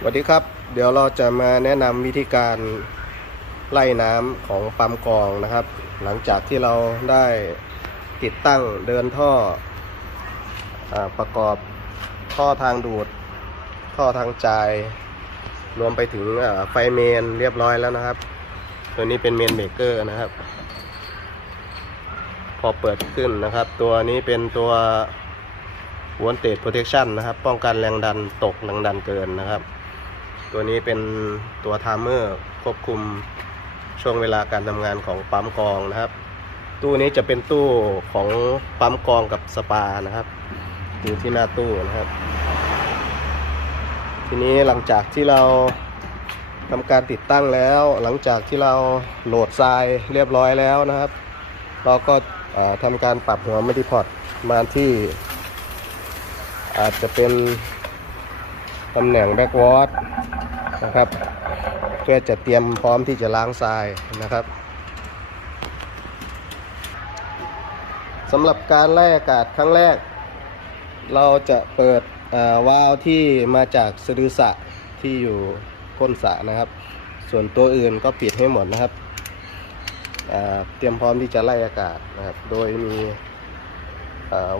สวัสดีครับ เดี๋ยวเราจะมาแนะนำวิธีการไล่น้ำของปั๊มกองนะครับ หลังจากที่เราได้ติดตั้งเดินท่ออประกอบท่อทางดูด ท่อทางจ่าย รวมไปถึงไฟเมนเรียบร้อยแล้วนะครับ ตัวนี้เป็นเมนเบเกอร์นะครับ พอเปิดขึ้นนะครับ ตัวนี้เป็นตัว Voltage Protection นะครับ ป้องกันแรงดันตกแรงดันเกินนะครับ ตัวนี้เป็นตัวไทม์เมอร์ควบคุมช่วงเวลาการทำงานของปั๊มกรองนะครับ ตู้นี้จะเป็นตู้ของปั๊มกรองกับสปานะครับอยู่ที่หน้าตู้นะครับ ทีนี้หลังจากที่เราทำการติดตั้งแล้ว หลังจากที่เราโหลดทรายเรียบร้อยแล้วนะครับ เราก็ทำการปรับหัวมัลติพอร์ตมาที่ อาจจะเป็นตำแหน่งแบ็กวอต นะครับ เพื่อจะเตรียมพร้อมที่จะล้างทรายนะครับสำหรับการไล่อากาศครั้งแรก เราจะเปิดวาล์วที่มาจากสะดือสระที่อยู่ก้นสระนะครับ ส่วนตัวอื่นก็ปิดให้หมดนะครับเเตรียมพร้อมที่จะไล่อากาศนะครับ โดยมี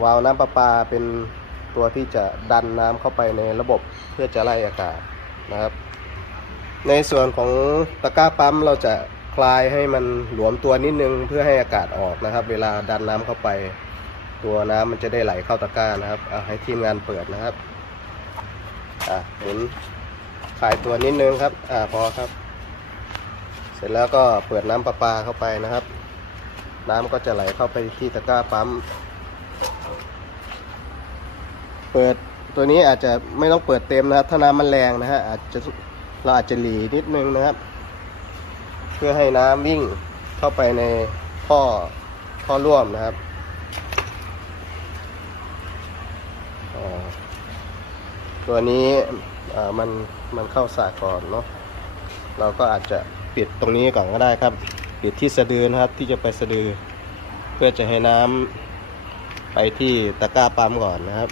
วาล์วน้ำประปาเป็นตัวที่จะดันน้ำเข้าไปในระบบเพื่อจะไล่อากาศนะครับ ในส่วนของตะกร้าปั๊มเราจะคลายให้มันหลวมตัวนิดนึงเพื่อให้อากาศออกนะครับ เวลาดันน้ำเข้าไป ตัวน้ำมันจะได้ไหลเข้าตะกร้านะครับเอาให้ทีมงานเปิดนะครับอะหมุนคลายตัวนิดนึงครับอ่าพอครับ เสร็จแล้วก็เปิดน้ำประปาเข้าไปนะครับ น้ำก็จะไหลเข้าไปที่ตะกร้าปั๊ม เปิดตัวนี้อาจจะไม่ต้องเปิดเต็มนะครับ ถ้าน้ำมันแรงนะฮะอาจจะ เราอาจจะหลีนิดนึงนะครับ เพื่อให้น้ำวิ่งเข้าไปในท่อท่อร่วมนะครับตัวนี้มันมันเข้าสากก่อนเนาะเราก็อาจจะปิดตรงนี้ก่อนก็ได้ครับ ปิดที่สะดือนะครับที่จะไปสะดือ เพื่อจะให้น้ำไปที่ตะกร้าปั๊มก่อนนะครับ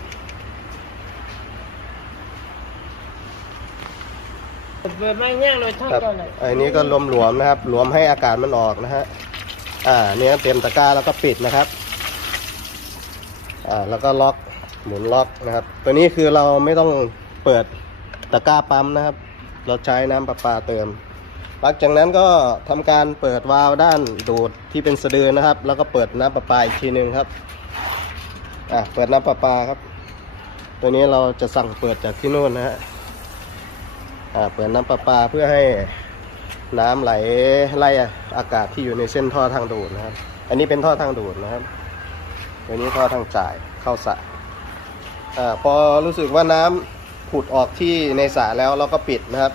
เปิดไม่ย่างเลยท่อครับเจ้าเลยอันนี้ก็รวมหลวมนะครับ หลวมให้อากาศมันออกนะฮะ อ่า เนี่ยเต็มตะกร้าแล้วก็ปิดนะครับ อ่า แล้วก็ล็อกหมุนล็อกนะครับ ตัวนี้คือเราไม่ต้องเปิดตะกร้าปั๊มนะครับ เราใช้น้ำประปาเติม หลังจากนั้นก็ทำการเปิดวาล์วด้านดูดที่เป็นสะดือนะครับ แล้วก็เปิดน้ำประปาอีกทีหนึ่งครับ อ่าเปิดน้ำประปาครับ ตัวนี้เราจะสั่งเปิดจากที่นู่นนะฮะอ่า เปิดน้ำประปาเพื่อให้น้ำไหลไล่อากาศที่อยู่ในเส้นท่อทางดูดนะครับ อันนี้เป็นท่อทางดูดนะครับตัวนี้ท่อทางจ่ายเข้าสระอ่าพอรู้สึกว่าน้ำผุดออกที่ในสระแล้วเราก็ปิดนะครับ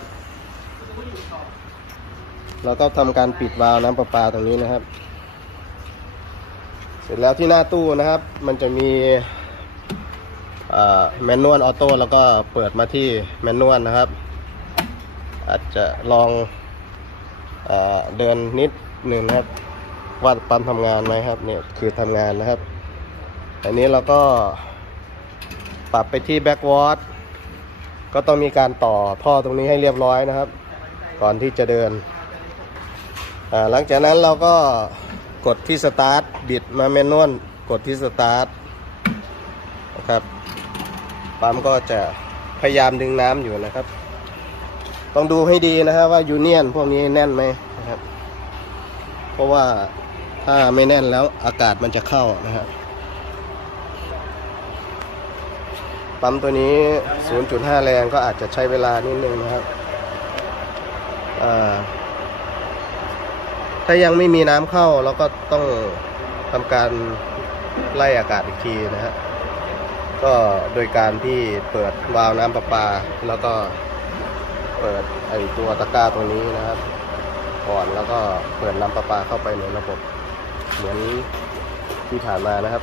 เราก็ทำการปิดวาล์วน้ำประปาตรงนี้นะครับ เสร็จแล้วที่หน้าตู้นะครับ มันจะมีแมนนวลออโต้แล้วก็เปิดมาที่แมนนวลนะครับ อาจจะลองเอเดินนิดหนึ่งนะครับว่าปั๊มทำงานไหมครับเนี่ยคือทำงานนะครับ อันนี้เราก็ปรับไปที่แบ็กวอตก็ต้องมีการต่อท่อตรงนี้ให้เรียบร้อยนะครับ ก่อนที่จะเดิน หลังจากนั้นเราก็กดที่สตาร์ทบิดมาเมนนวลกดที่สตาร์ทนะครับปั๊มก็จะพยายามดึงน้ำอยู่นะครับ ต้องดูให้ดีนะครับว่ายูเนียนพวกนี้แน่นไหมนะครับ เพราะว่าถ้าไม่แน่นแล้วอากาศมันจะเข้านะครับปั๊มตัวนี้ 0.5 แรงก็อาจจะใช้เวลานิดนึงนะครับ ถ้ายังไม่มีน้ำเข้าเราก็ต้องทำการไล่อากาศอีกทีนะฮะ ก็โดยการที่เปิดวาล์วน้ำประปา แล้วก็ เปิดไอตัวตะกร้าตัวนี้นะครับ ก่อนแล้วก็เปิดน้ำประปาเข้าไปในระบบเหมือนที่ผ่านมานะครับ